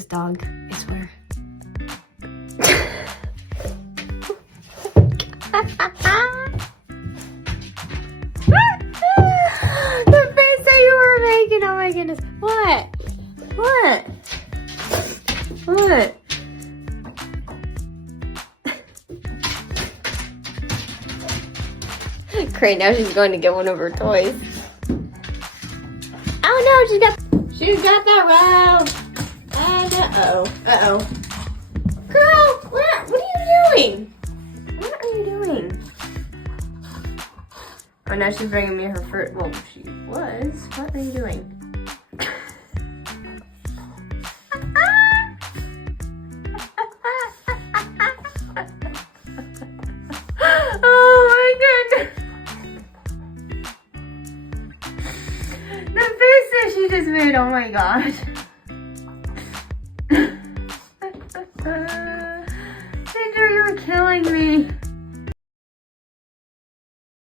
this dog, I swear. The face that you were making, oh my goodness. What? What? What? Great, now she's going to get one of her toys. Oh no, she's got that row. And uh-oh. Girl, what are you doing? What are you doing? Oh, now she's bringing me her fruit. Well, she was. What are you doing? Oh my goodness. The face that she just made, oh my gosh.